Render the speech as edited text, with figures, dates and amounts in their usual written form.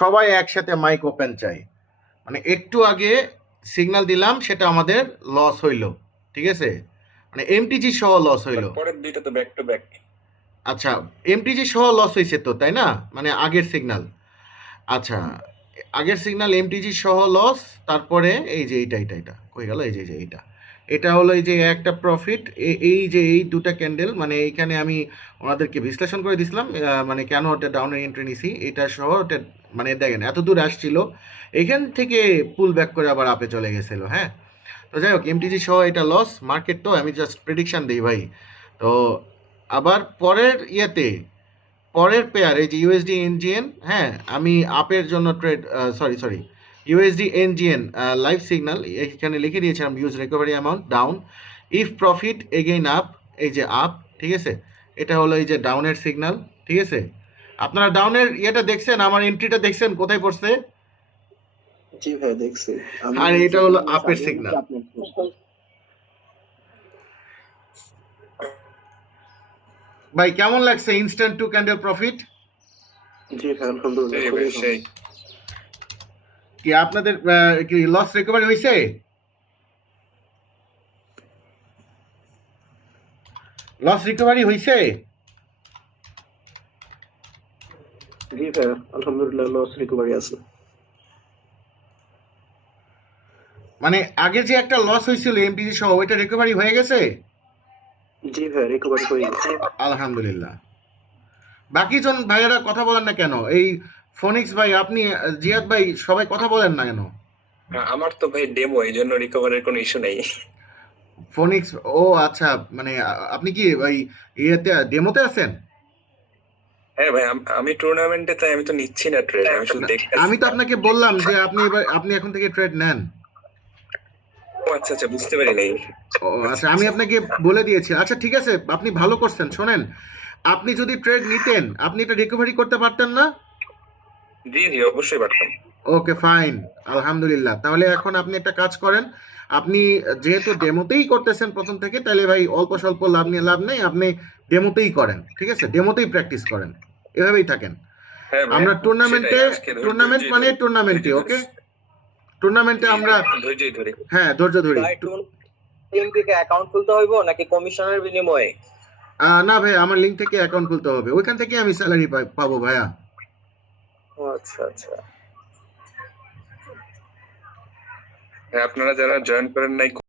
সবাই একসাথে mic open চাই। মানে একটু আগে সিগন্যাল দিলাম, সেটা আমাদের লস হইল, ঠিক আছে? মানে এমটিজি সহ লস হইল। বাট পরের দুইটা তো ব্যাক টু ব্যাক। আচ্ছা, এমটিজি সহ লস হয়েছে তো, তাই না? মানে আগের সিগন্যাল। আচ্ছা, আগের সিগন্যাল এমটিজি সহ লস। তারপরে এই যে এইটা কই গেল, এই যে এইটা, এটা হলো এই যে একটা প্রফিট। এই যে এই দুটা ক্যান্ডেল, মানে এইখানে আমি ওনাদেরকে বিশ্লেষণ করে দিছিলাম, মানে কেন ওটা ডাউনের এন্ট্রি নিছি এটা সহ। ওটা মানে দেখেন এত দূর আসছিল, এখান থেকে পুল ব্যাক করে আবার আপে চলে গেছিল। হ্যাঁ, তো যাই হোক, এমটিজি সহ এটা লস। মার্কেট তো আমি জাস্ট প্রেডিকশন দিই ভাই। তো আবার পরের ইয়েতে, পরের পেয়ার এই যে ইউএসডি এনজিএন, হ্যাঁ, আমি আপের জন্য trade, sorry USD NGN live signal এখানে লিখে দিয়েছিলাম, use recovery amount down, if profit again up, এই যে আপ, ঠিক আছে? এটা হলো এই যে ডাউনের সিগন্যাল, ঠিক আছে? আপনারা ডাউনের ইয়েটা দেখছেন, আমার এন্ট্রিটা দেখছেন কোথায় পড়ছে? জি ভাই দেখছি। আমি আর এটা হলো আপের আগে সিগন্যাল। আপলোড করছি। ভাই কেমন লাগছে ইনস্ট্যান্ট টু ক্যান্ডেল প্রফিট? জি ভাই আলহামদুলিল্লাহ সেই খুবই ভাই ভালো। সেই। কি আপনাদের কি লস রিকভারি হয়েছে? লস রিকভারি হয়েছে? জি ভাই আলহামদুলিল্লাহ লস রিকভারি আছে। মানে আগে যে একটা লস হয়েছিল এমটিজি সহ, ওইটা রিকভারি হয়ে গেছে? জি ভাই রিকভারি হয়ে গেছে। আলহামদুলিল্লাহ। বাকি জন ভাইয়েরা কথা বলেন না কেন? এই ফোনিক্স ভাই, আপনি, জিয়াদ ভাই, সবাই কথা বলেন না কেন? আমার তো ভাই ডেমো, এই জন্য রিকভারির কোনো ইস্যু নেই। ফোনিক্স, ও আচ্ছা, মানে আপনি কি ওই ইয়েতে ডেমোতে আছেন? হ্যাঁ ভাই, আমি টুর্নামেন্টে, তাই আমি তো নিচ্ছি না ট্রেড, আমি শুধু না, দেখতেছি। আমি তো আপনাকে বললাম যে আপনি এখন থেকে ট্রেড নেন। ও আচ্ছা আচ্ছা, বুঝতে পারি নাই। ও আচ্ছা আচ্ছা, আমি আচ্ছা। আপনাকে বলে দিয়েছি। আচ্ছা ঠিক আছে, আপনি ভালো করছেন। শোনেন, আপনি যদি ট্রেড নিতেন, আপনি এটা রিকভারি করতে পারতেন না? জি জি, অবশ্যই পারতাম। ওকে ফাইন, আলহামদুলিল্লাহ। তাহলে এখন আপনি একটা কাজ করেন, আপনি যেহেতু ডেমোতেই করতেছেন প্রথম থেকে, তাহলে ভাই অল্প স্বল্প লাভ নিয়ে লাভ নেই, আপনি ডেমোতেই করেন, ঠিক আছে? ডেমোতেই প্র্যাকটিস করেন, এভাবেই থাকেন। হ্যাঁ ভাই, আমরা সেটাই টুর্নামেন্টে, আজকে টুর্নামেন্ট ধৈর্যই মানে ধরি, ধৈর্য টুর্নামেন্টে, ধরি। ওকে? টুর্নামেন্টে জি আমরা, ভাই, ধৈর্যই ধরি। হ্যাঁ, ধৈর্য ধরি। ভাই টিম থেকে অ্যাকাউন্ট খুলতে হইব নাকি কমিশনের বিনিময়ে? না ভাই, আমার লিঙ্ক থেকে অ্যাকাউন্ট খুলতে হবে, ওইখান থেকে আমি স্যালারি পাবো ভাইয়া। ও আচ্ছা আচ্ছা। হ্যাঁ, আপনারা যারা জয়েন করেন নাই